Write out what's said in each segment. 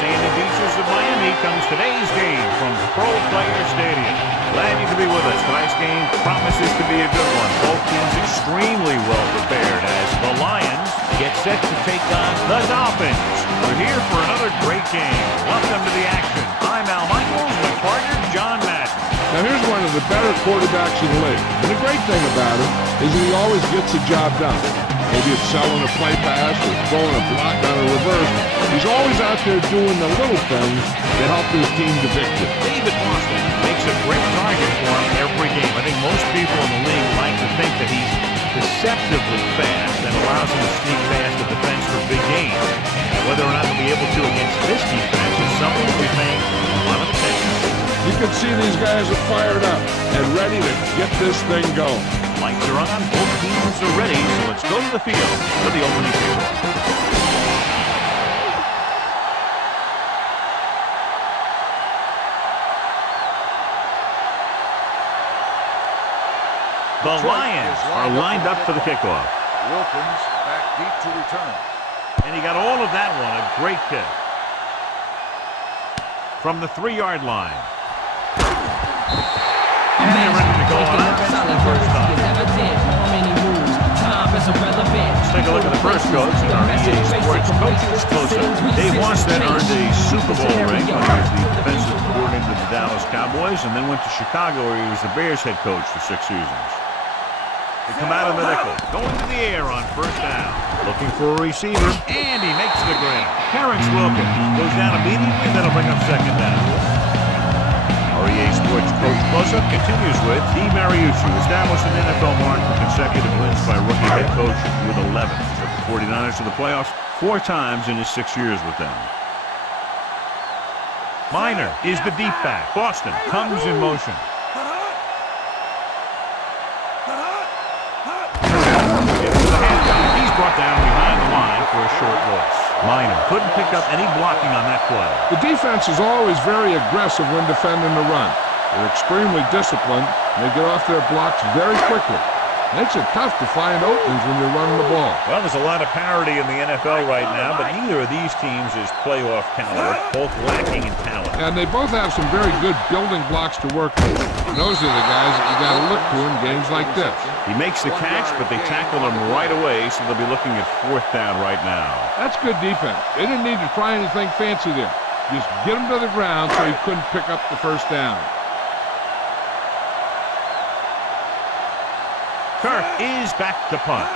sandy beaches of Miami comes today's game from Pro Player Stadium. Glad you could be with us. Tonight's game promises to be a good one. Both teams extremely well prepared as the Lions get set to take on the Dolphins. We're here for another great game. Welcome to the action. I'm Al Michaels, my partner, John Madden. Now here's one of the better quarterbacks in the league. And the great thing about him is that he always gets the job done. Maybe it's selling a play pass or throwing a block on a reverse. He's always out there doing the little things that help his team to victory. David Boston makes a great target for him every game. I think most people in the league like to think that he's deceptively fast and allows him to sneak past the defense for big gains. Whether or not he'll be able to against this defense is something we'll be paying a lot of attention to. You can see these guys are fired up and ready to get this thing going. Lights are on, both teams are ready, so let's go to the field for the opening kickoff. The Lions are lined up for the kickoff. Wilkins back deep to return. And he got all of that one, a great kick. From the 3-yard line. And they're ready to go on offense for the first time. Let's take a look at the first coach in our EA Sports Coaches Close-Up. Dave Wannstedt earned a Super Bowl ring when he was the defensive coordinator of the Dallas Cowboys and then went to Chicago where he was the Bears head coach for 6 seasons. They come out of the nickel, going to the air on first down. Looking for a receiver, and he makes the grab. Terrence Wilkins goes down immediately, that'll bring up second down. Our EA Sports Coach Close-Up continues with D. Mariucci, established an NFL mark for consecutive wins by rookie head coach with 11. Took the 49ers to the playoffs 4 times in his 6 years with them. Minor is the deep back. Boston comes in motion. He's brought down behind the line for a short loss. Minor couldn't pick up any blocking on that play. The defense is always very aggressive when defending the run. They're extremely disciplined, and they get off their blocks very quickly. Makes it tough to find openings when you're running the ball. Well, there's a lot of parity in the NFL right now, but neither of these teams is playoff caliber, both lacking in talent. And they both have some very good building blocks to work with. And those are the guys that you got to look to in games like this. He makes the catch, but they tackle him right away, so they'll be looking at 4th down right now. That's good defense. They didn't need to try anything fancy there. Just get him to the ground so he couldn't pick up the first down. Kirk is back to punt.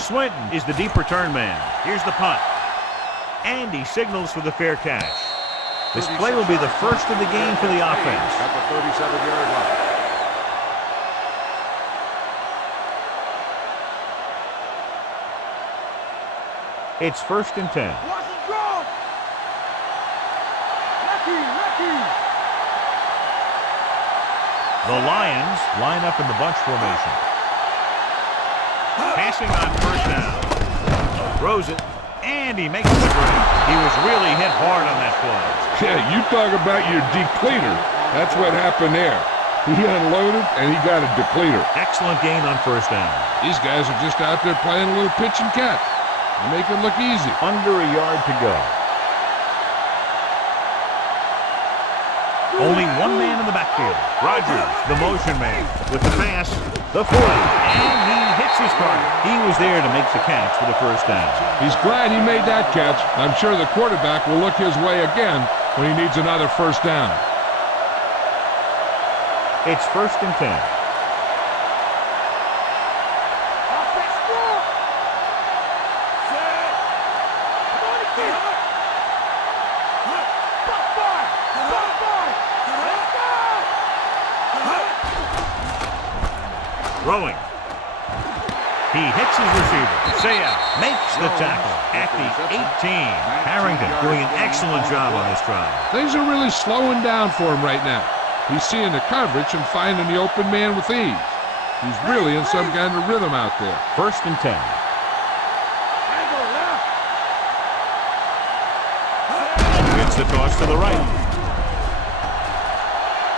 Swinton is the deep return man. Here's the punt. And he signals for the fair catch. This play will be the first of the game for the offense. At the 37-yard line. It's 1st and 10. The Lions line up in the bunch formation. Passing on first down. Throws it, and he makes the grab. He was really hit hard on that play. Yeah, you talk about your depleter. That's what happened there. He unloaded, and he got a depleter. Excellent gain on first down. These guys are just out there playing a little pitch and catch. They make it look easy. Under a yard to go. Only one man in the backfield. Rodgers, the motion man, with the pass, the 40, and he hits his target. He was there to make the catch for the first down. He's glad he made that catch. I'm sure the quarterback will look his way again when he needs another first down. It's 1st and 10. Throwing. He hits his receiver. Sayah makes the tackle at the 18. Harrington doing an excellent job on this drive. Things are really slowing down for him right now. He's seeing the coverage and finding the open man with ease. He's really in some kind of rhythm out there. 1st and 10. Gets the toss to the right.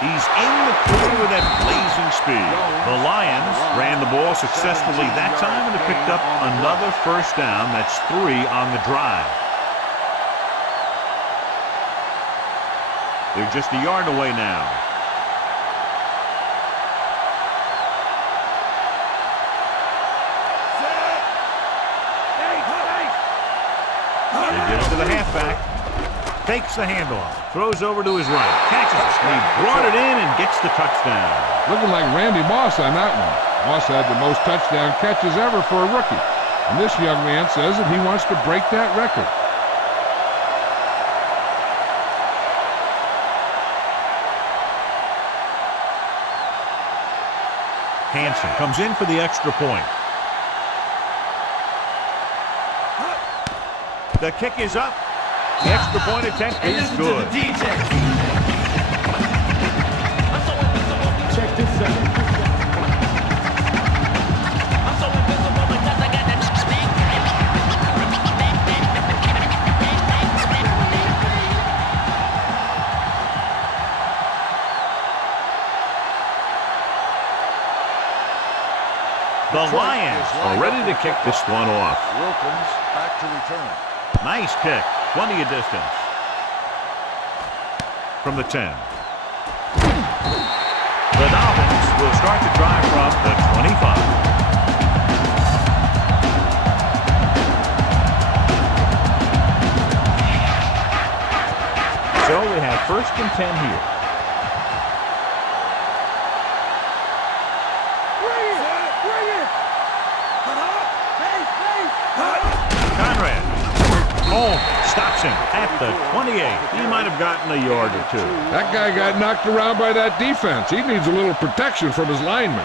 He's in the clear with that blazing speed. The Lions ran the ball successfully that time and have picked up another first down. That's 3 on the drive. They're just a yard away now. They give it to the halfback. Takes the handoff. Throws over to his right. Catches it. He brought it in and gets the touchdown. Looking like Randy Moss on that one. Moss had the most touchdown catches ever for a rookie. And this young man says that he wants to break that record. Hansen comes in for the extra point. The kick is up. The extra point attempt is good. Check this out. The Lions are ready to kick this one off. Wilkins back to return. Nice kick. Plenty of distance. From the 10. The Dolphins will start the drive from the 25. So we have 1st and 10 here. Stops him at the 28. He might have gotten a yard or two. That guy got knocked around by that defense. He needs a little protection from his linemen.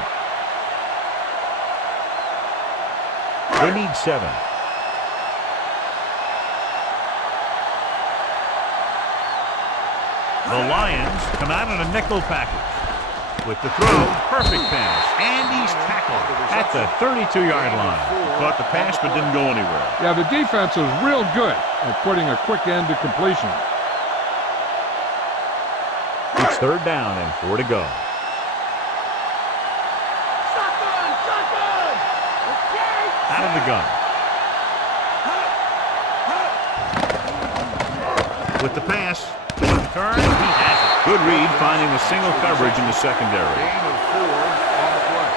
They need 7. The Lions come out in a nickel package. With the throw, perfect pass, and he's tackled at the 32-yard line. Caught the pass but didn't go anywhere. Yeah, the defense is real good at putting a quick end to completion. It's 3rd down and 4 to go. Out of the gun. With the pass, turn, he has it. Good read, finding the single coverage in the secondary. Gain of 4 on the play.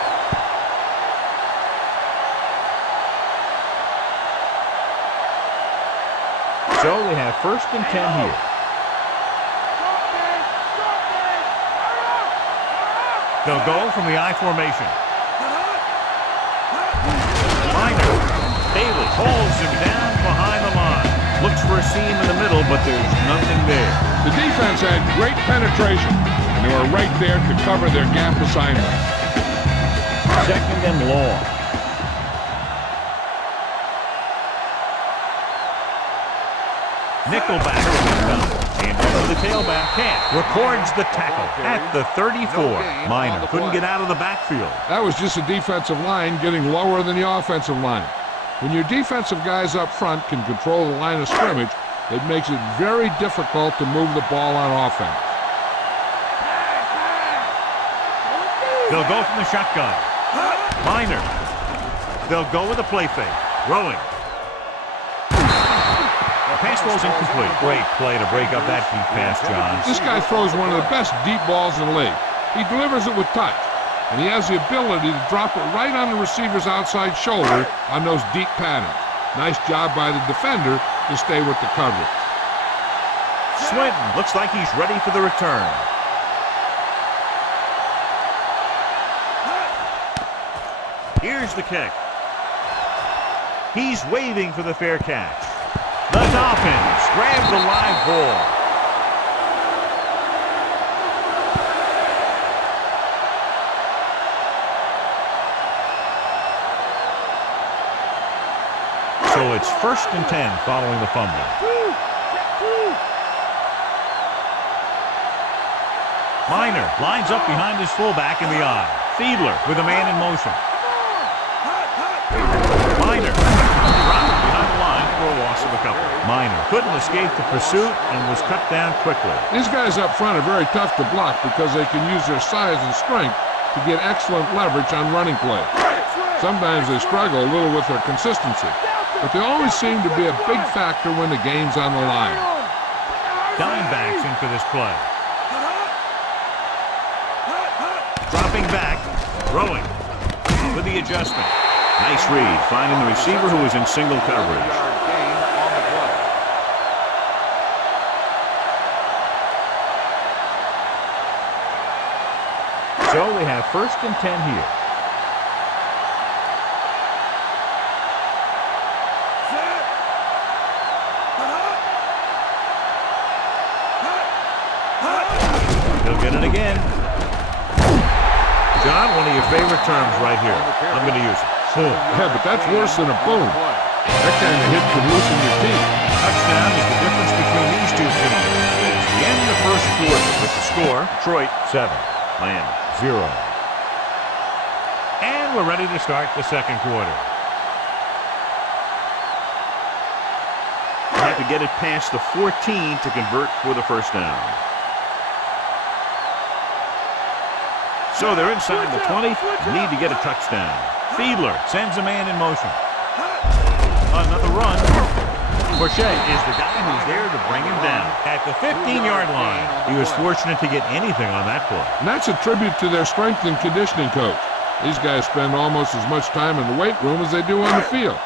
So we have 1st and 10 here. They'll go from the I formation. Minor. Daly holds him down behind the line. Looks for a seam in the middle, but there's nothing there. The defense had great penetration, and they were right there to cover their gap assignment. 2nd and long. Nickelback and over the tailback. Camp records the tackle at the 34. Minor couldn't get out of the backfield. That was just a defensive line getting lower than the offensive line. When your defensive guys up front can control the line of scrimmage, it makes it very difficult to move the ball on offense. They'll go from the shotgun. Minor. They'll go with a play fake. Rolling. Pass ball's incomplete. Great play to break up that deep pass, John. This guy throws one of the best deep balls in the league. He delivers it with touch, and he has the ability to drop it right on the receiver's outside shoulder on those deep patterns. Nice job by the defender to stay with the coverage. Swinton looks like he's ready for the return. Here's the kick. He's waving for the fair catch. The Dolphins grab the live ball. So it's 1st and 10 following the fumble. Minor lines up behind his fullback in the I. Fiedler with a man in motion. Minor dropped behind the line for a loss of a couple. Minor couldn't escape the pursuit and was cut down quickly. These guys up front are very tough to block because they can use their size and strength to get excellent leverage on running plays. Sometimes they struggle a little with their consistency, but they always seem to be a big factor when the game's on the line. Dimebacks in for this play. Dropping back, throwing with the adjustment. Nice read, finding the receiver who was in single coverage. Gain on the play. So they have 1st and 10 here. He'll get it again. John, one of your favorite terms right here. I'm going to use it. Boom. Yeah, but that's worse than a boom. That kind of hit could loosen your teeth. Touchdown is the difference between these two teams. It's the end of the first quarter with the score, Detroit 7, Miami 0. And we're ready to start the second quarter. Have to get it past the 14 to convert for the first down. So they're inside the 20, need to get a touchdown. Fiedler sends a man in motion. Another run. Crochet is the guy who's there to bring him down. At the 15-yard line, he was fortunate to get anything on that play. And that's a tribute to their strength and conditioning coach. These guys spend almost as much time in the weight room as they do on the field.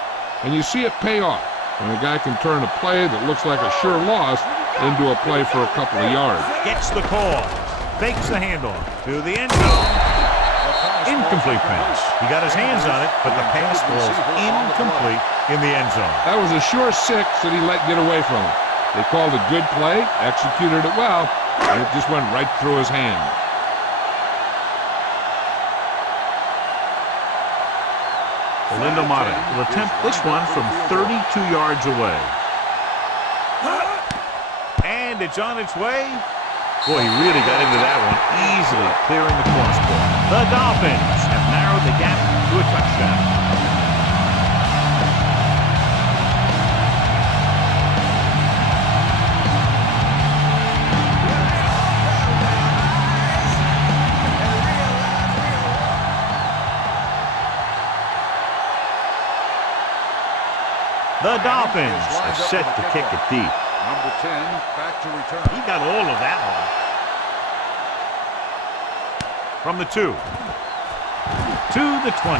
And you see it pay off when a guy can turn a play that looks like a sure loss into a play for a couple of yards. Gets the call. Fakes the handoff to the end zone. Incomplete pass. He got his hands on it, but the pass was incomplete in the end zone. That was a sure six that he let get away from him. They called a good play, executed it well, and it just went right through his hand. Lindo Mata will attempt this one from 32 yards away. And it's on its way. Boy, he really got into that one, easily clearing the crossbar. The Dolphins have narrowed the gap to a touchdown. The Dolphins are set to kick it deep. Number 10 back to return. He got all of that one. From the 2 to the 20.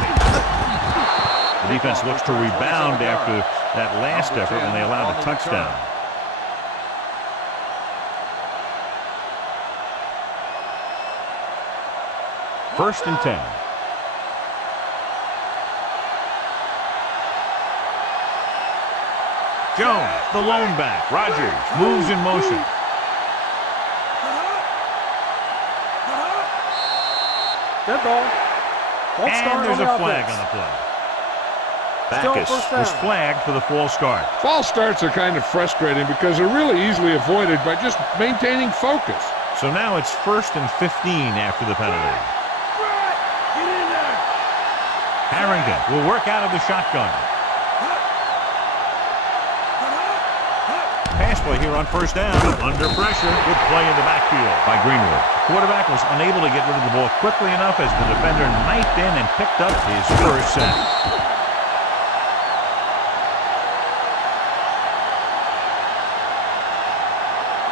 The defense looks to rebound after that last effort when they allowed a touchdown. First and 10. Jones, the lone back. Rodgers moves in motion. Good ball. And there's a flag on the play. Backus was flagged for the false start. False starts are kind of frustrating because they're really easily avoided by just maintaining focus. So now it's 1st and 15 after the penalty. Harrington will work out of the shotgun. Pass play here on first down. Under pressure. Good play in the backfield by Greenwood. The quarterback was unable to get rid of the ball quickly enough as the defender knifed in and picked up his first sack.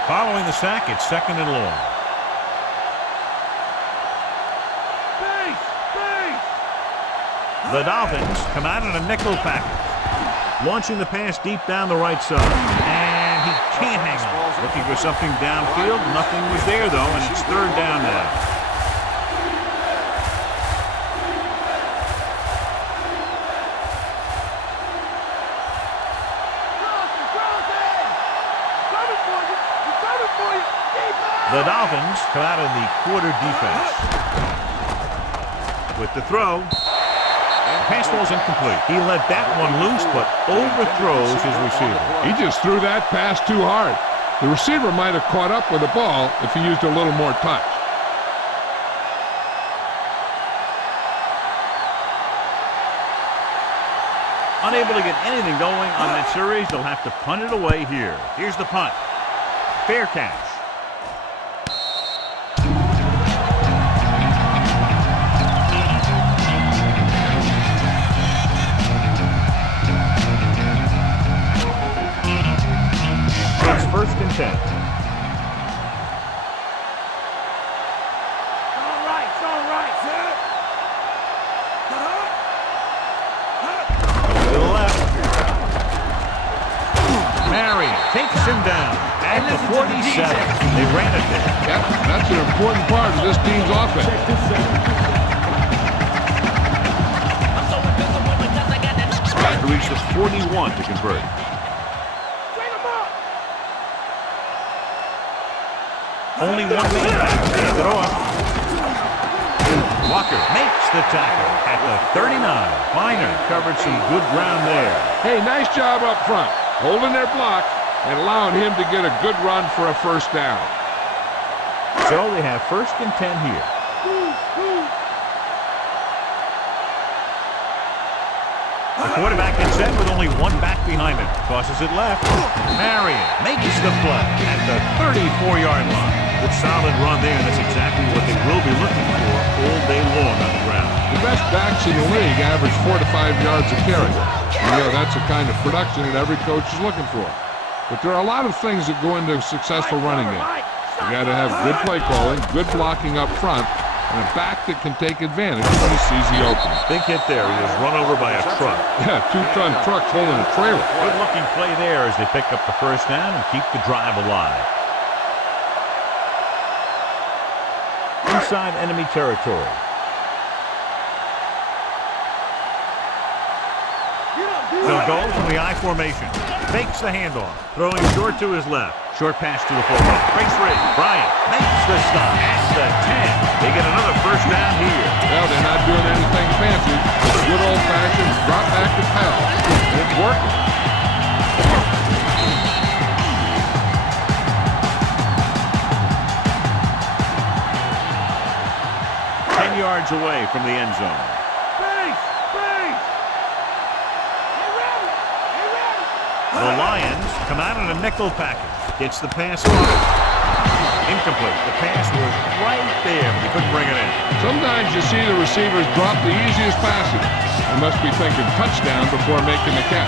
Following the sack, it's 2nd and long. The Dolphins come out in a nickel package. Launching the pass deep down the right side. And he can't hang on. Looking for something downfield. Nothing was there, though, and it's 3rd down now. The Dolphins come out in the quarter defense. With the throw. Pass ball's incomplete. He let that one loose, but overthrows his receiver. He just threw that pass too hard. The receiver might have caught up with the ball if he used a little more touch. Unable to get anything going on that series, they'll have to punt it away here. Here's the punt. Fair catch. It's 1st and 10. It's all right. takes him down at the 47. They ran it there. Yep, that's an important part of this team's offense. Trying to reach the 41 to convert. Only one man back. Hand it off. Walker makes the tackle at the 39. Miner covered some good ground there. Hey, nice job up front, holding their block and allowing him to get a good run for a first down. So they have 1st and 10 here. The quarterback gets set with only one back behind him. Tosses it left. Marion makes the play at the 34-yard line. Good solid run there, and that's exactly what they will be looking for all day long on the ground. The best backs in the league average 4 to 5 yards a carry. That's the kind of production that every coach is looking for. But there are a lot of things that go into a successful running game. You got to have good play calling, good blocking up front, and a back that can take advantage when he sees the opening. Big hit there. He was run over by a truck. Yeah, 2-ton truck holding a trailer. Good-looking play there as they pick up the first down and keep the drive alive. Inside enemy territory. He'll go from the I formation. Fakes the handoff. Throwing short to his left. Short pass to the fullback. Breaks free. Bryant makes the stop at the 10. They get another first down here. Well, they're not doing anything fancy. It's a good old-fashioned drop back to pass. It's working. Yards away from the end zone. The Lions come out in a nickel package. Gets the pass off. Incomplete. The pass was right there, but he couldn't bring it in. Sometimes you see the receivers drop the easiest passes. They must be thinking touchdown before making the catch.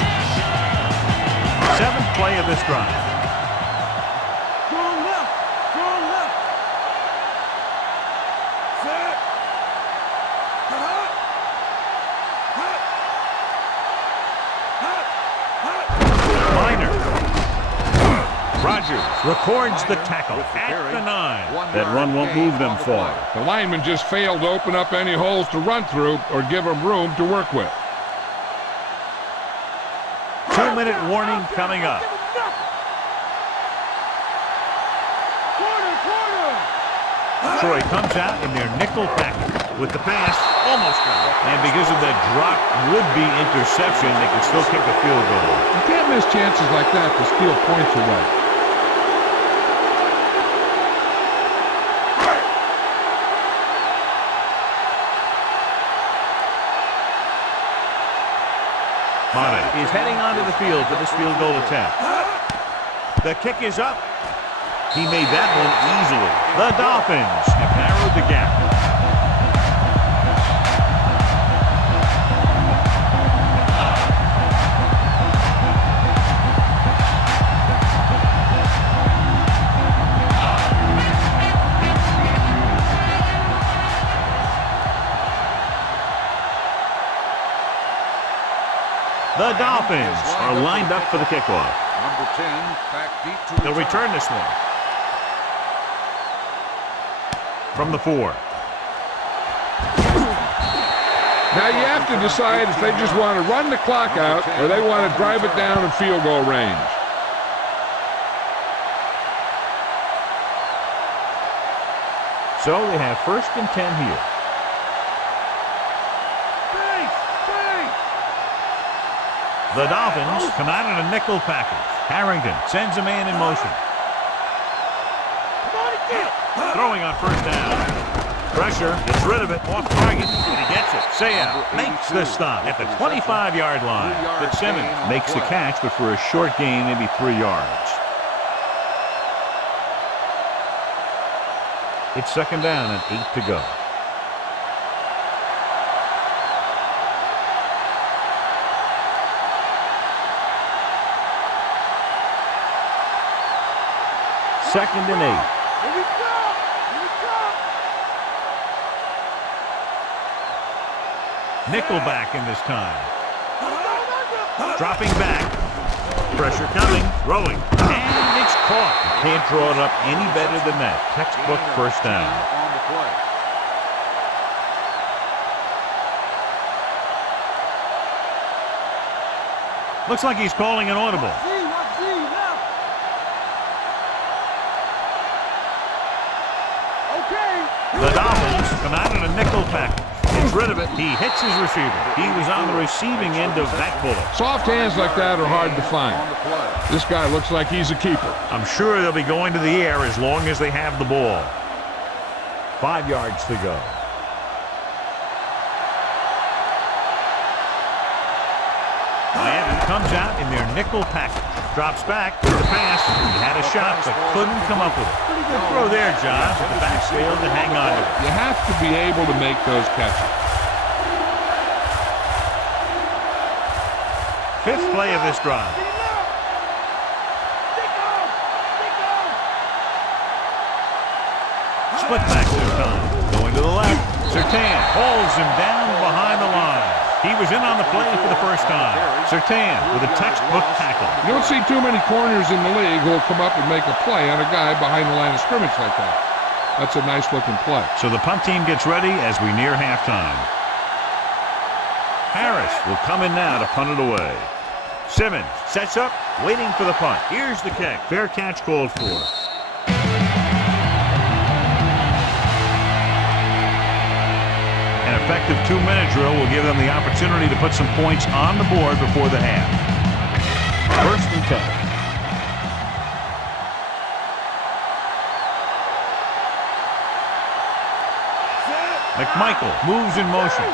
7th play of this drive. Records the tackle at the 9. That run won't move them far. The lineman just failed to open up any holes to run through or give them room to work with. 2-minute warning coming up. Troy comes out in their nickel package with the pass. Almost got it. And because of that drop would-be interception, they can still kick a field goal. You can't miss chances like that to steal points away. Mata is heading onto the field for this field goal attempt. The kick is up. He made that one easily. The Dolphins have narrowed the gap. The Dolphins are lined up for the kickoff. Number 10, back deep to They'll return this one. From the 4. Now you have to decide if they just want to run the clock out or they want to drive it down in field goal range. So they have 1st and 10 here. The Dolphins come out in a nickel package. Harrington sends a man in motion. Throwing on first down. Pressure, gets rid of it, off target, and he gets it. Sayah makes the stop at the 25-yard line. Fitzsimmons makes the catch, but for a short gain, maybe 3 yards. It's 2nd down and 8 to go. Second and 8. Here we go! Nickelback in this time. Dropping back. Pressure coming. Throwing. And It's caught. You can't draw it up any better than that. Textbook first down. On the play. Looks like he's calling an audible. The Dolphins come out in a nickel package. Gets rid of it. He hits his receiver. He was on the receiving end of that bullet. Soft hands like that are hard to find. On the play. This guy looks like he's a keeper. I'm sure they'll be going to the air as long as they have the ball. 5 yards to go. Miami comes out in their nickel package. Drops back to the pass. He had a shot, but couldn't come up with it. Pretty good throw there, John, but the back failed to hang on to it. You have to be able to make those catches. Fifth play of this drive. Split back this time. Going to the left. Surtain holds him down behind the line. He was in on the play for the first time. Surtain with a textbook tackle. You don't see too many corners in the league who will come up and make a play on a guy behind the line of scrimmage like that. That's a nice-looking play. So the punt team gets ready as we near halftime. Harris will come in now to punt it away. Simmons sets up, waiting for the punt. Here's the kick. Fair catch called for. An effective 2-minute drill will give them the opportunity to put some points on the board before the half. First and 10. McMichael moves in motion.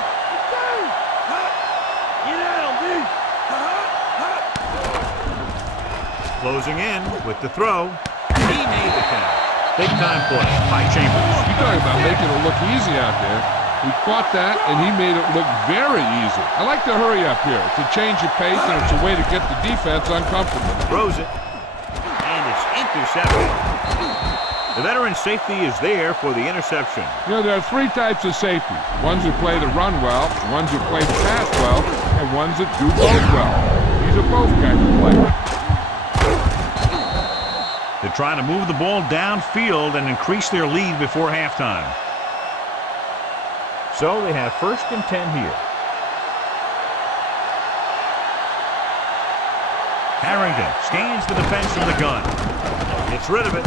Closing in with the throw. He made the catch. Big time play by Chambers. You're talking about making it look easy out there. He caught that, and he made it look very easy. I like to hurry up here. It's a change of pace, and it's a way to get the defense uncomfortable. Throws it, and it's intercepted. The veteran safety is there for the interception. You know, there are 3 types of safety. Ones who play the run well, ones who play the pass well, and ones that do both well. These are both kinds of players. They're trying to move the ball downfield and increase their lead before halftime. So they have first and 10 here. Harrington scans the defense from the gun. Gets rid of it.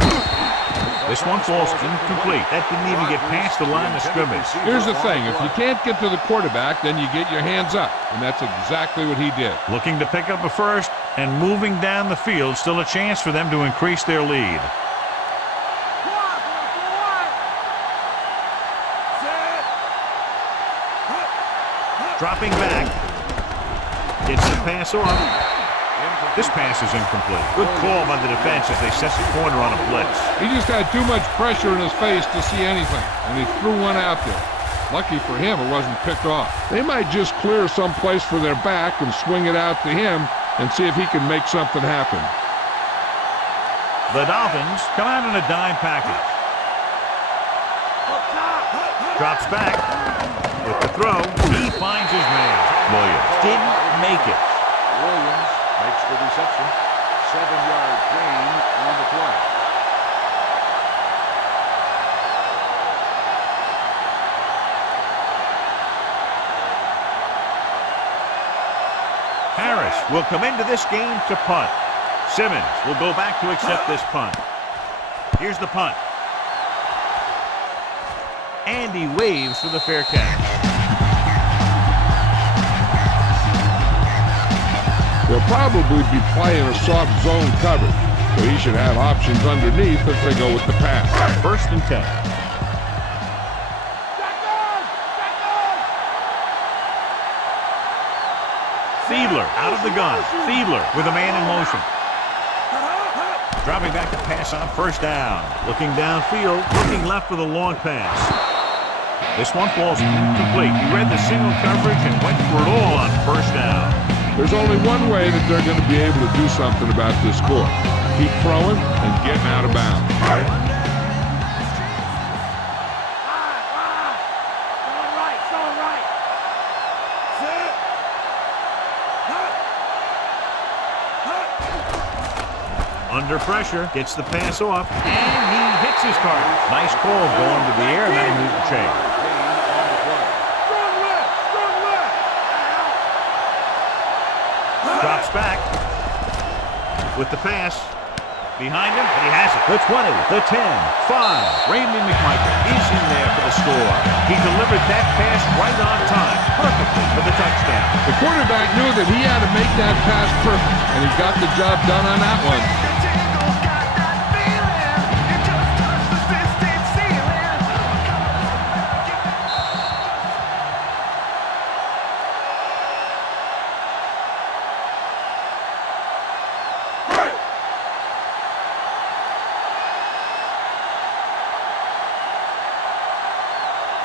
This one falls incomplete. That didn't even get past the line of scrimmage. Here's the thing. If you can't get to the quarterback, then you get your hands up. And that's exactly what he did. Looking to pick up a first and moving down the field. Still a chance for them to increase their lead. Dropping back. Gets the pass off. This pass is incomplete. Good call by the defense as they set the corner on a blitz. He just had too much pressure in his face to see anything, and he threw one out there. Lucky for him, it wasn't picked off. They might just clear some place for their back and swing it out to him and see if he can make something happen. The Dolphins come out in a dime package. Drops back. With the throw, he finds his man. Williams didn't make it. Williams makes the reception. 7-yard gain on the play. Harris will come into this game to punt. Simmons will go back to accept this punt. Here's the punt. And he waves for the fair catch. They'll probably be playing a soft zone coverage, so he should have options underneath if they go with the pass. First and 10. Fiedler out of the gun. Fiedler with a man in motion. Dropping back to pass on first down. Looking downfield, looking left for the long pass. This one falls incomplete. He read the single coverage and went for it all on first down. There's only one way that they're going to be able to do something about this score. Keep throwing and getting out of bounds. Under pressure, gets the pass off, and he hits his target. Nice call going to the air, and that'll move the chain. Drops back with the pass. Behind him, and he has it. The 20, the 10, 5. Randy McMichael is in there for the score. He delivered that pass right on time, perfectly for the touchdown. The quarterback knew that he had to make that pass perfect, and he got the job done on that one.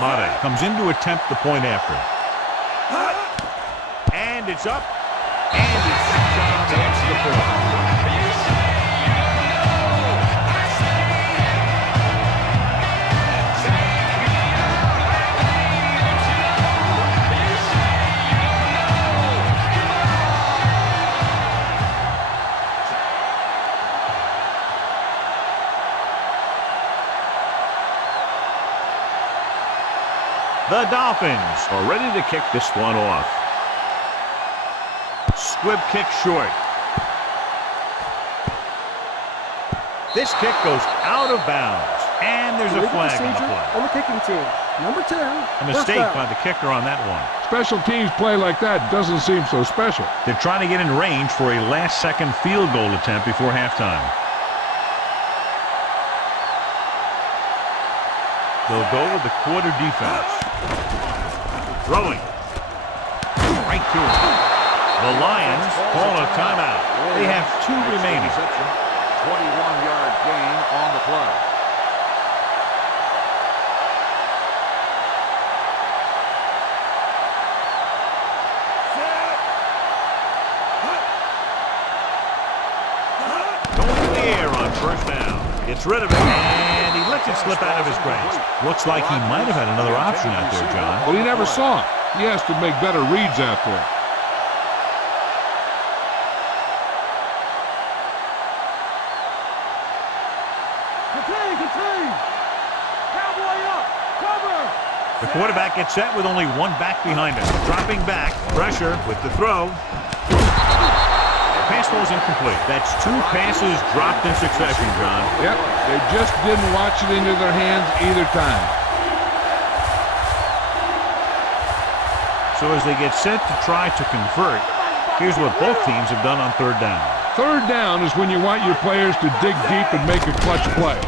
Mate comes in to attempt the point after. And it's up. And it's on the edge of the point. The Dolphins are ready to kick this one off. Squib kick short. This kick goes out of bounds. And there's a flag on the play. On the kicking team. Number 10. A mistake by the kicker on that one. Special teams play like that doesn't seem so special. They're trying to get in range for a last-second field goal attempt before halftime. They'll go with the quarter defense. Throwing. Right to him. The Lions call a timeout. They have 2 remaining. 21-yard gain on the play. Going to the air on first down. Gets rid of it, and he lets it slip out of his grasp. Looks like he might have had another option out there, John. Well, he never saw it. He has to make better reads out there. Cowboy up. Cover. The quarterback gets set with only one back behind him. Dropping back, pressure with the throw. Pass falls incomplete. That's 2 passes dropped in succession, John. Yep, they just didn't watch it into their hands either time. So as they get set to try to convert, here's what both teams have done on third down. Third down is when you want your players to dig deep and make a clutch play.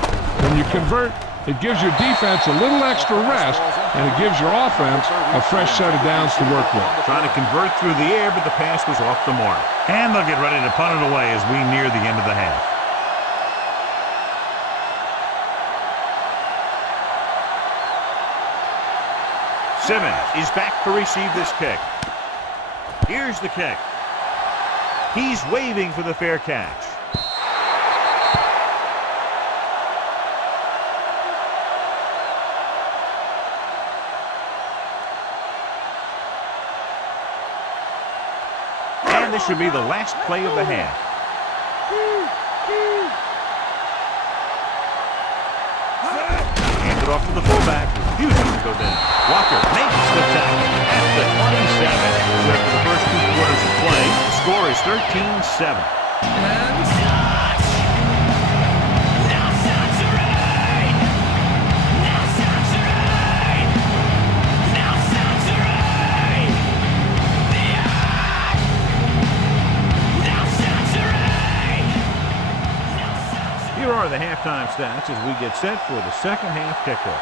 When you convert, it gives your defense a little extra rest, and it gives your offense a fresh set of downs to work with. Trying to convert through the air, but the pass was off the mark. And they'll get ready to punt it away as we near the end of the half. Simmons is back to receive this kick. Here's the kick. He's waving for the fair catch. And this should be the last play of the half. Hand it off to the fullback. Refusing to go down. Walker makes the tackle at the 27. After the first 2 quarters of play, the score is 13-7. Here are the halftime stats as we get set for the second half kickoff.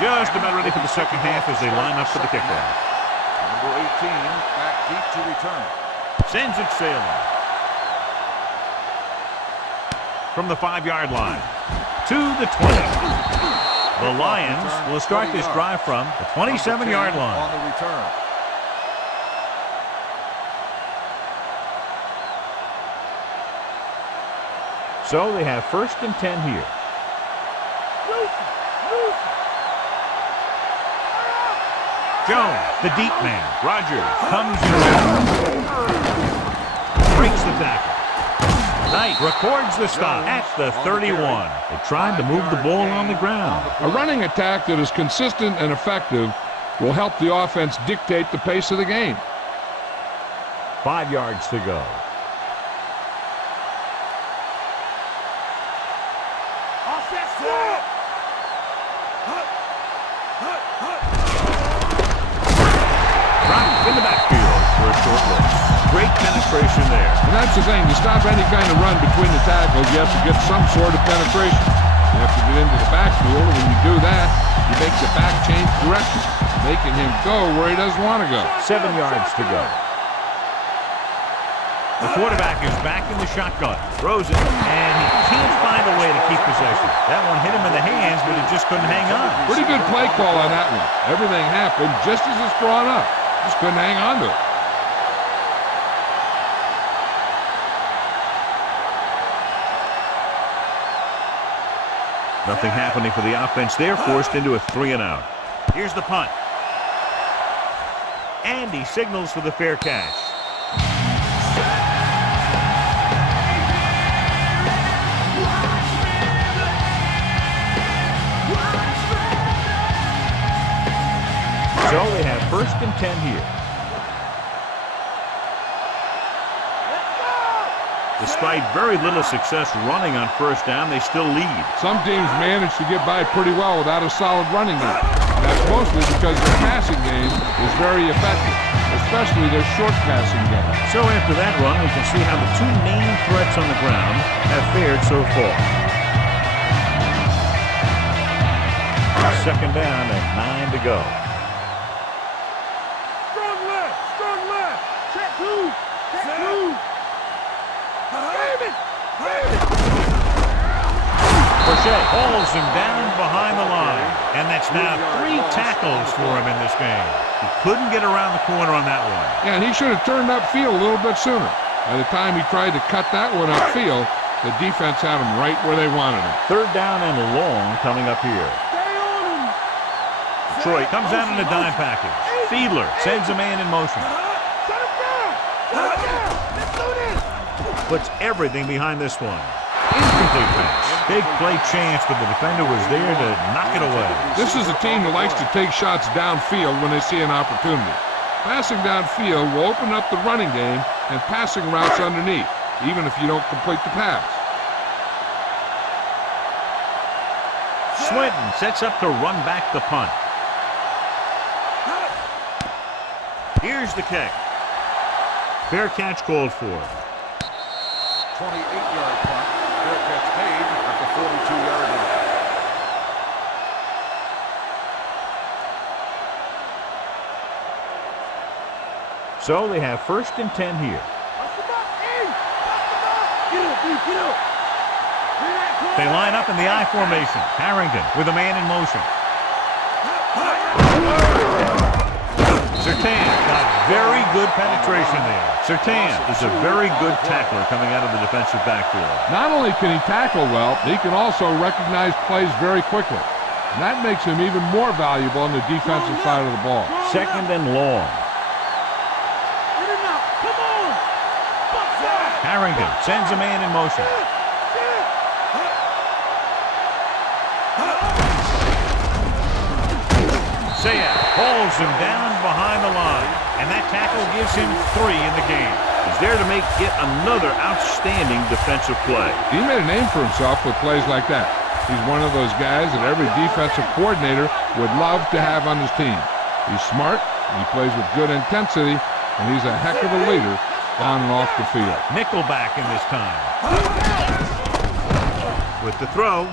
Just about ready for the second half as they line up for the kickoff. Number 18 back deep to return. Sends it sailing. From the 5-yard line to the 20. The Lions will start this drive from the 27-yard line. On the return. So they have 1st and 10 here. Jones, the deep man. Rogers comes in. Breaks the tackle. Knight records the stop at the 31. They tried to move the ball on the ground. A running attack that is consistent and effective will help the offense dictate the pace of the game. 5 yards to go. Dropped in the backfield for a short loss. Great penetration there. And that's the thing. To stop any kind of run between the tackles, you have to get some sort of penetration. You have to get into the backfield, and when you do that, you make the back change direction, making him go where he doesn't want to go. 7 yards to go. The quarterback is back in the shotgun. Throws it, and he can't find a way to keep possession. That one hit him in the hands, but he just couldn't hang on. Pretty good play call on that one. Everything happened just as it's brought up. Just couldn't hang on to it. Nothing happening for the offense. They're forced into a 3-and-out. Here's the punt. And he signals for the fair catch. So they have 1st and 10 here. Despite very little success running on 1st down, they still lead. Some teams manage to get by pretty well without a solid running game. That's mostly because their passing game is very effective, especially their short passing game. So after that run, we can see how the two main threats on the ground have fared so far. 2nd down and 9 to go. Strong left. Check two. Burchett hauls him down behind the line. And that's now 3 tackles for him in this game. He couldn't get around the corner on that one. Yeah, and he should have turned upfield a little bit sooner. By the time he tried to cut that one upfield, the defense had him right where they wanted him. 3rd down and long coming up here. Detroit comes out in a dime package. Fiedler sends a man in motion. Puts everything behind this one. Incomplete pass. Big play chance, but the defender was there to knock it away. This is a team that likes to take shots downfield when they see an opportunity. Passing downfield will open up the running game and passing routes underneath, even if you don't complete the pass. Swinton sets up to run back the punt. Here's the kick. Fair catch called for. 28-yard punt. Fair catch made at the 42-yard line. So they have 1st and 10 here. They line up in the I formation. Harrington with a man in motion. Surtain got very good penetration there. Surtain is a very good tackler coming out of the defensive backfield. Not only can he tackle well, he can also recognize plays very quickly. And that makes him even more valuable on the defensive side of the ball. 2nd and long. Harrington sends a man in motion. Sayat hauls him down behind the line, and that tackle gives him 3 in the game. He's there to make yet another outstanding defensive play. He made a name for himself with plays like that. He's one of those guys that every defensive coordinator would love to have on his team. He's smart, he plays with good intensity, and he's a heck of a leader on and off the field. Nickelback in this time. With the throw.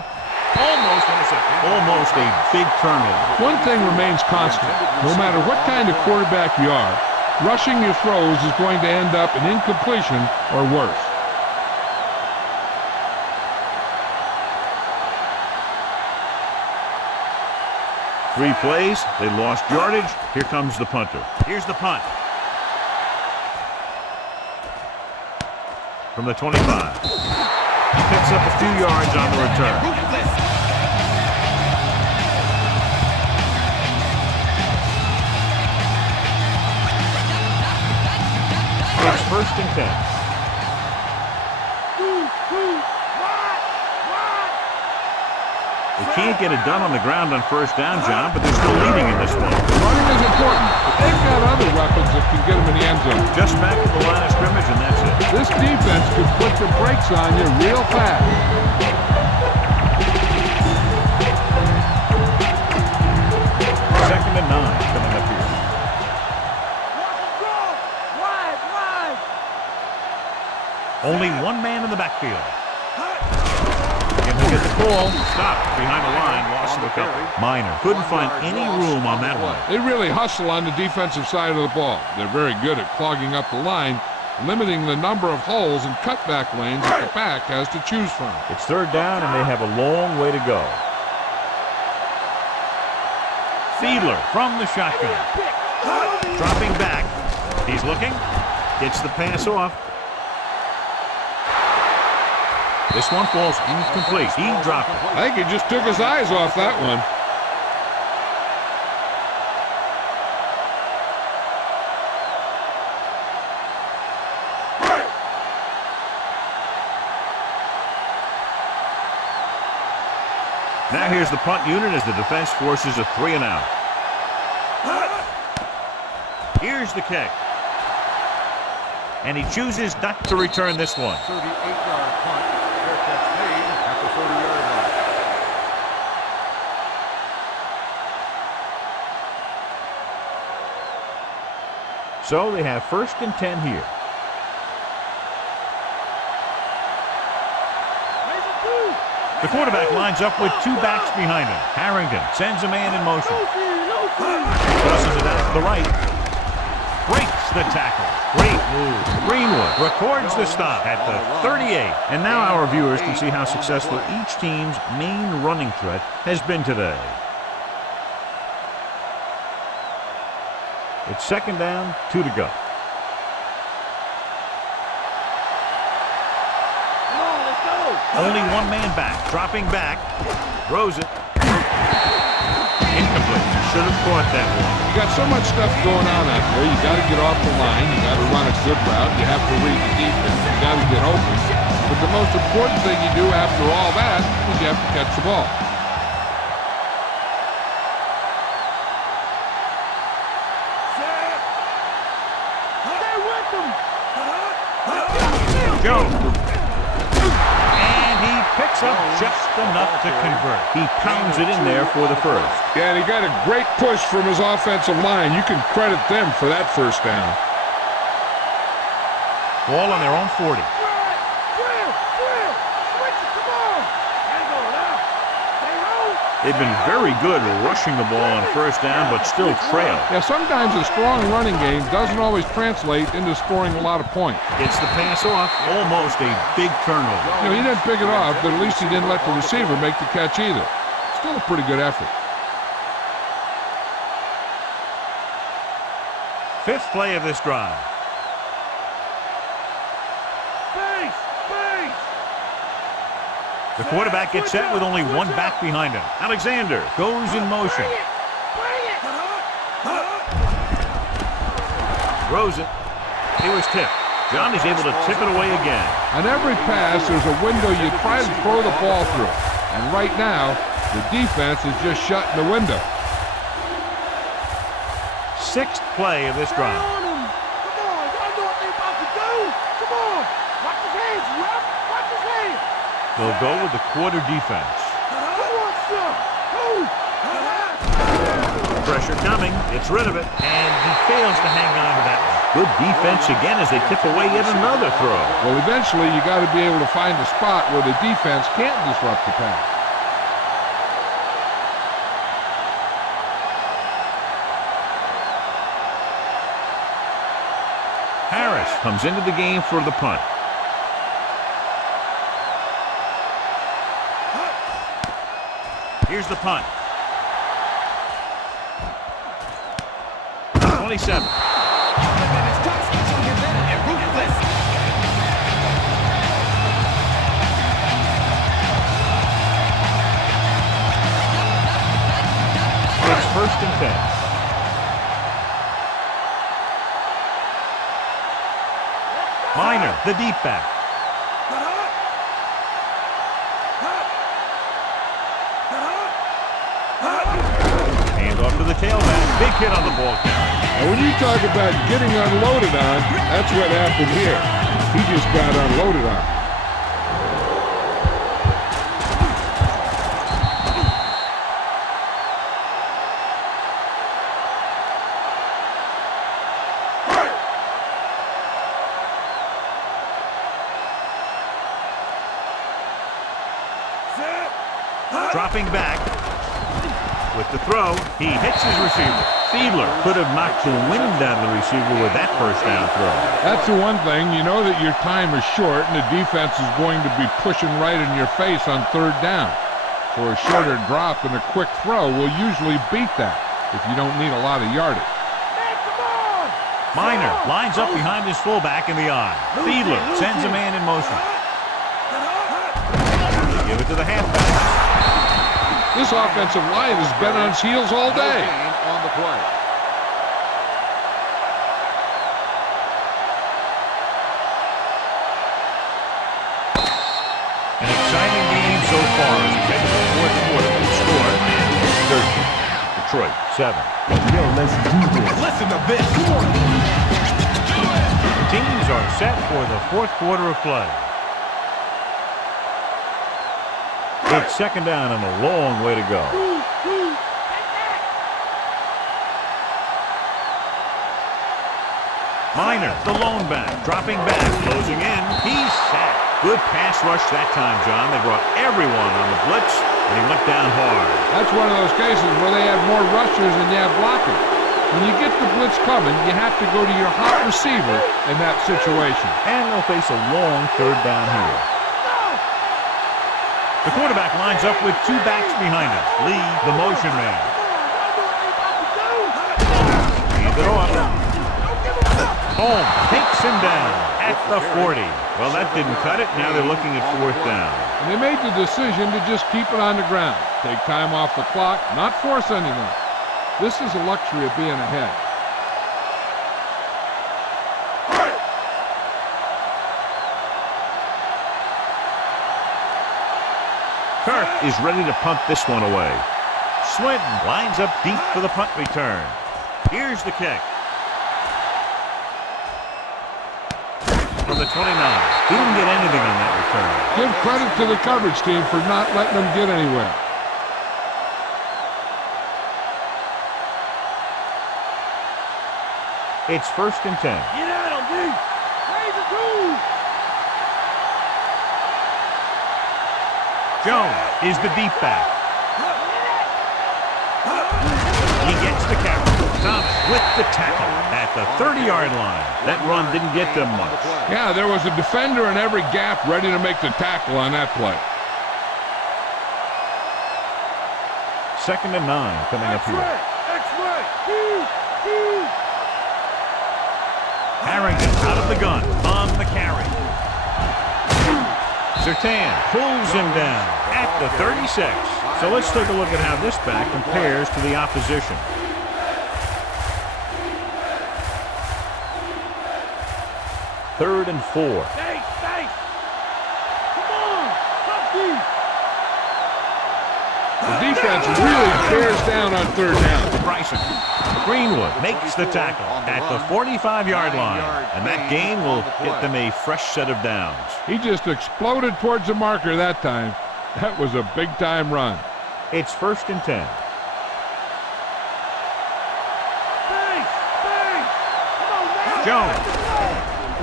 Almost intercepted. Almost a big turnover. One thing remains constant. No matter what kind of quarterback you are, rushing your throws is going to end up in incompletion or worse. Three plays, they lost yardage. Here comes the punter. Here's the punt. From the 25. He picks up a few yards on the return. and 10. They can't get it done on the ground on first down, John, but they're still leading in this one. Running is important, but they've got other weapons that can get them in the end zone. Just back to the line of scrimmage, and that's it. This defense could put the brakes on you real fast. Second and 9 coming up here. Only one man in the backfield. Get the call. Stop behind the line. Loss of a couple. Minor. Couldn't find any room on that one. They really hustle on the defensive side of the ball. They're very good at clogging up the line, limiting the number of holes and cutback lanes that the back has to choose from. It's third down, and they have a long way to go. Fiedler from the shotgun. Dropping back. He's looking. Gets the pass off. This one falls incomplete. He dropped it. I think he just took his eyes off that one. Now here's the punt unit as the defense forces a 3-and-out. Here's the kick. And he chooses not to return this one. 38-yard punt. Fair catch made at the 30-yard line. So they have first and 10 here. The quarterback lines up with two backs behind him. Harrington sends a man in motion. Crosses it out to the right. Breaks the tackle. Great move. Greenwood records the stop at the 38. And now our viewers can see how successful each team's main running threat has been today. It's second down, 2 to go. Only one man back. Dropping back. Throws it. Incomplete. Should have caught that one. You got so much stuff going on out there. You got to get off the line. You got to run a good route. You have to read the defense. You got to get open. But the most important thing you do after all that is you have to catch the ball. Jones. And he picks up just enough to convert. He pounds it in there for the first. Yeah, and he got a great push from his offensive line. You can credit them for that first down. Ball on their own 40. They've been very good rushing the ball on first down, but still trail. Yeah, sometimes a strong running game doesn't always translate into scoring a lot of points. Gets the pass off, almost a big turnover. You know, he didn't pick it off, but at least he didn't let the receiver make the catch either. Still a pretty good effort. Fifth play of this drive. The quarterback gets set with only one back behind him. Alexander goes in motion. Throws it. He was tipped. John is able to tip it away again. On every pass, there's a window you try to throw the ball through. And right now, the defense is just shutting the window. Sixth play of this drive. They'll go with the quarter defense. Pressure coming. Gets rid of it. And he fails to hang on to that one. Good defense again as they tip away yet another throw. Well, eventually you got to be able to find a spot where the defense can't disrupt the pass. Harris comes into the game for the punt. Here's the punt. 27. It's first and 10. the deep back. Hand off to the tailback. Big hit on the ball carrier. And when you talk about getting unloaded on, that's what happened here. He just got unloaded on. Dropping back with the throw. He hits his receiver. Fiedler could have knocked the wind out of the receiver with that first down throw. That's the one thing. You know that your time is short and the defense is going to be pushing right in your face on third down. So a shorter drop and a quick throw will usually beat that if you don't need a lot of yardage. Miner lines up behind his fullback in the eye. Fiedler sends a man in motion. They give it to the halfback. This offensive line has been on its heels all day. On the play. An exciting game so far as we head to the fourth quarter. The score, Miami 30. Detroit 7. Yo, let's do this. Listen to this. Come on. The teams are set for the fourth quarter of play. It's second down and a long way to go. Miner, the lone back, dropping back, closing in. He's sacked. Good pass rush that time, John. They brought everyone on the blitz, and he went down hard. That's one of those cases where they have more rushers than you have blockers. When you get the blitz coming, you have to go to your hot receiver in that situation. And they'll face a long third down here. The quarterback lines up with two backs behind him. Lee, the motion man. Hand it off. Holmes takes him down at the 40. Well, that didn't cut it. Now they're looking at fourth down. And they made the decision to just keep it on the ground. Take time off the clock, not force anything. This is the luxury of being ahead. Kirk is ready to punt this one away. Swinton lines up deep for the punt return. Here's the kick. From the 29. He didn't get anything on that return. Give credit to the coverage team for not letting them get anywhere. It's first and 10. Get at him, D. Raise the two. Jones is the deep back. He gets the carry. Thomas with the tackle at the 30-yard line. That run didn't get them much. Yeah, there was a defender in every gap ready to make the tackle on that play. Second and 9 coming up here. X-ray. Harrington out of the gun on the carry. Surtain pulls him down at the 36. So let's take a look at how this back compares to the opposition. Third and 4. Thanks. Come on. Come deep. The defense really bears down on third down. Bryson. Greenwood makes the tackle at the 45-yard line. And that gain will get them a fresh set of downs. He just exploded towards the marker that time. That was a big-time run. It's first and 10. Jones.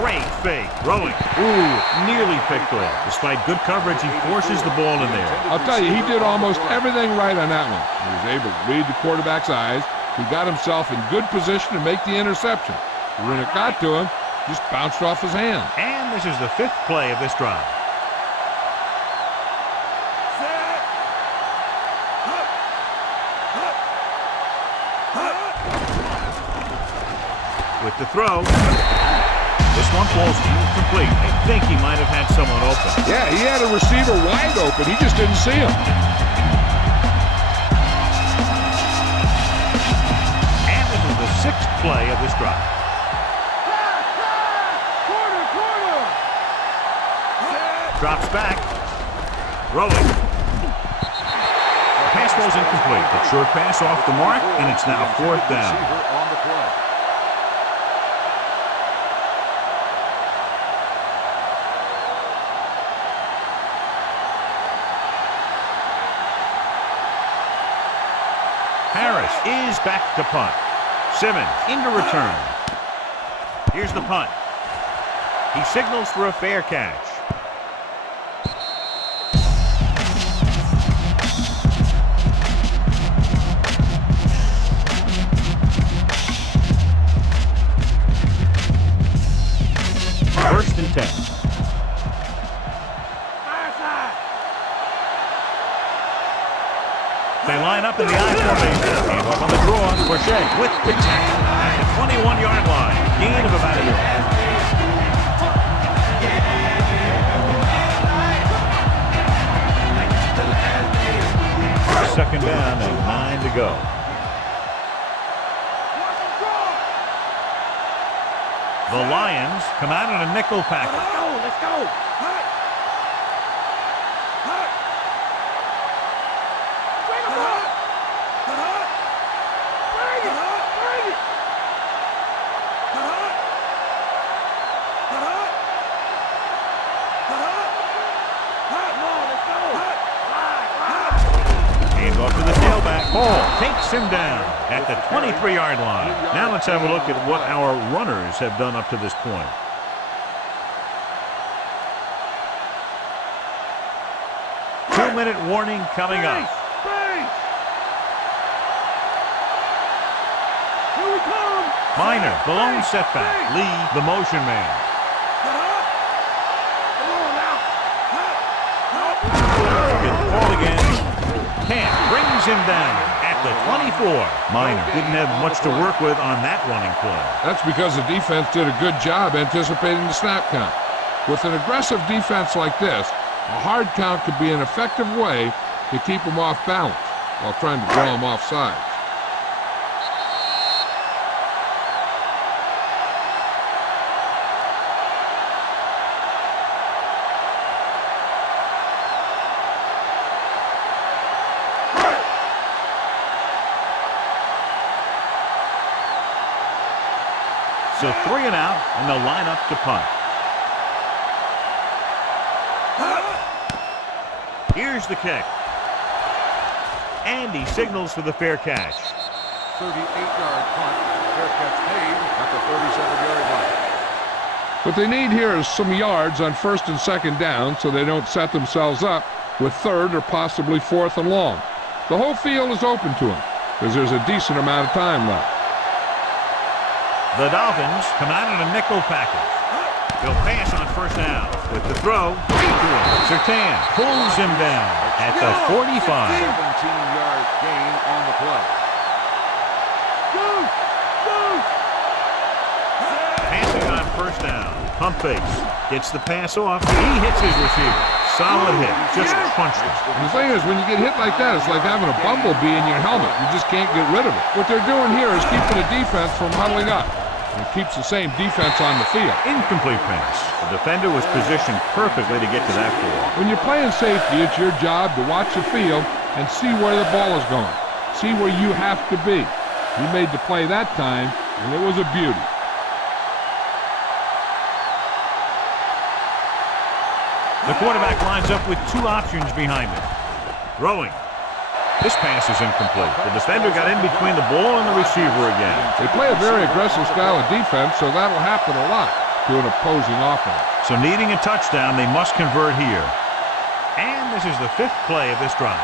Great fake. Throwing. Ooh, nearly picked off. Despite good coverage, he forces the ball in there. I'll tell you, he did almost everything right on that one. He was able to read the quarterback's eyes. He got himself in good position to make the interception. When it got to him, just bounced off his hand. And this is the fifth play of this drive. With the throw. This one falls incomplete. I think he might have had someone open. Yeah, he had a receiver wide open. He just didn't see him. And this is the sixth play of this drive. Corner. Drops back. Rolling. Pass falls incomplete. The short pass off the mark, and it's now 4th down. On the play. Harris is back to punt. Simmons into return. Here's the punt. He signals for a fair catch. First and 10. They line up in the I formation. Came up on the draw. Forshea with protection at the 21-yard line. Gain of about a yard. Second down and 9 to go. The Lions come out in a nickel package. Let's go. Hut. Hut. Bring it up. Hut. Bring it. Bring it. Hut. Hut. Hut. Hut. Come on, let's go. Hut. Hands off to the tailback. Hall takes him down at the 23-yard line. Now let's have a look at what our runners have done up to this point. Two-minute warning coming up. Here we come. Minor, the lone setback. Lee, the motion man. Come on now. Get the ball again. Camp brings him down at the 24. Minor didn't have much to work with on that running play. That's because the defense did a good job anticipating the snap count. With an aggressive defense like this, a hard count could be an effective way to keep them off balance while trying to draw them off sides. So 3 and out, and they'll line up to punt. Here's the kick. And he signals for the fair catch. 38-yard punt. Fair catch made at the 37-yard line. What they need here is some yards on 1st and 2nd down so they don't set themselves up with 3rd or possibly 4th and long. The whole field is open to them because there's a decent amount of time left. The Dolphins come out in a nickel package. He'll pass on 1st down. With the throw, Surtain pulls him down at the 45. 17-yard gain on the play. Passing on 1st down. Pump fakes. Gets the pass off. He hits his receiver. Solid hit. Just crunched it. The thing is, when you get hit like that, it's like having a bumblebee in your helmet. You just can't get rid of it. What they're doing here is keeping the defense from huddling up. It keeps the same defense on the field. Incomplete pass. The defender was positioned perfectly to get to that ball. When you're playing safety, it's your job to watch the field and see where the ball is going. See where you have to be. He made the play that time, and it was a beauty. The quarterback lines up with 2 options behind him. Throwing. This pass is incomplete. The defender got in between the ball and the receiver again. They play a very aggressive style of defense, so that'll happen a lot to an opposing offense. So needing a touchdown, they must convert here. And this is the 5th play of this drive.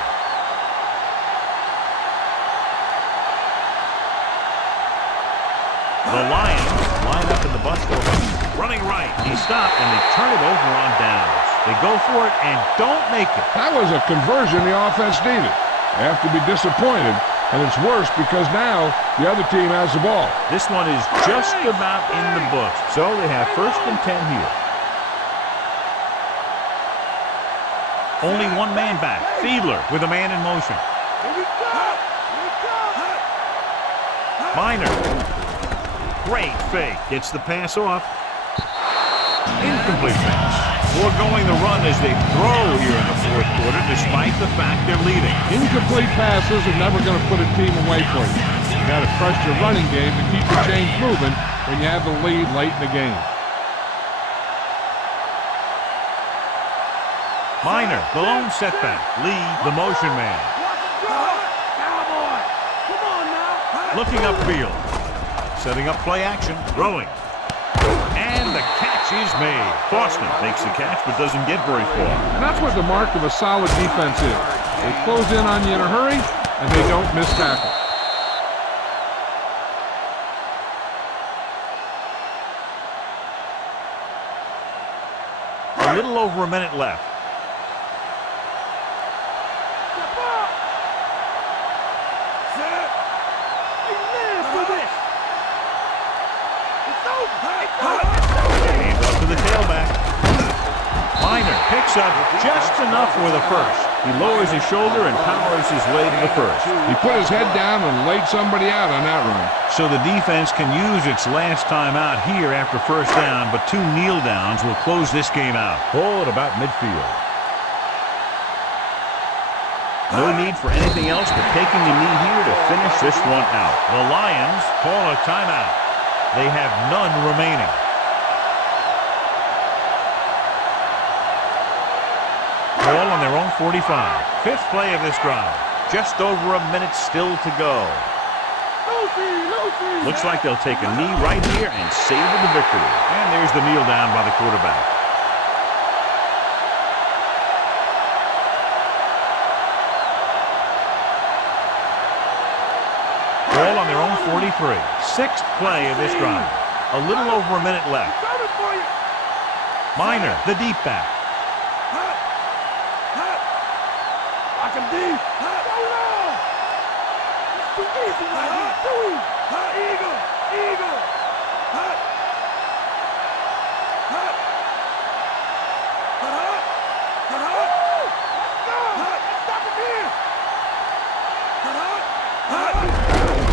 The Lions line up in the bunch formation. Running right. He stopped, and they turn it over on downs. They go for it and don't make it. That was a conversion the offense needed. They have to be disappointed, and it's worse because now the other team has the ball. This one is just about in the books. So they have 1st and 10 here. Only one man back. Fiedler with a man in motion. Minor. Great fake. Gets the pass off. Incomplete pass. foregoing the run as they throw here in the fourth quarter, despite the fact they're leading. Incomplete passes are never going to put a team away for you. You got to trust your running game to keep the chains moving when you have the lead late in the game. Minor, the lone setback. Lee, the motion man. Cowboy! Come on now! Looking upfield. Setting up play action. Throwing. And the catch is made. Boston makes the catch but doesn't get very far. And that's what the mark of a solid defense is. They close in on you in a hurry, and they don't miss tackle. A little over a minute left. Hands up to the tailback. Minor picks up just enough for the first. He lowers his shoulder and powers his way to the first. He put his head down and laid somebody out on that run. So the defense can use its last time out here after first down, but 2 kneel downs will close this game out. Ball at about midfield. No need for anything else but taking the knee here to finish this one out. The Lions call a timeout. They have none remaining. Ball on their own 45. 5th play of this drive. Just over a minute still to go. Looks like they'll take a knee right here and savor the victory. And there's the kneel down by the quarterback. Ball on their own 43. 6th play of this drive. A little over a minute left. Minor, the deep back. I can be. It's too easy right here. Too easy. Eagle. Eagle. Let's go. Stop him here.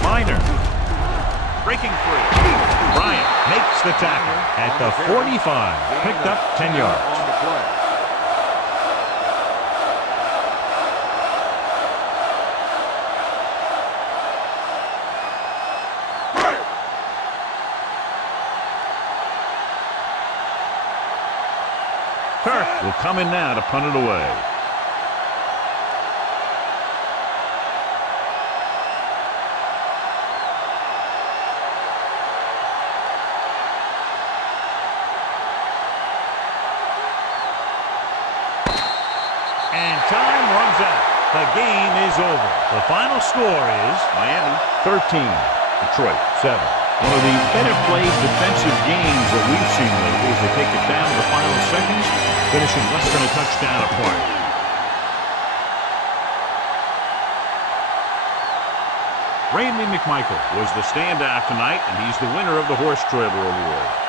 Minor. Breaking free. Bryant makes the tackle at the 45. Picked up 10 yards. On the play. Kirk will come in now to punt it away. And time runs out. The game is over. The final score is Miami 13, Detroit 7. One of the better played defensive games that we've seen lately as they take it down to the final seconds, finishing less than a touchdown apart. Randy McMichael was the standout tonight, and he's the winner of the Horse Trader Award.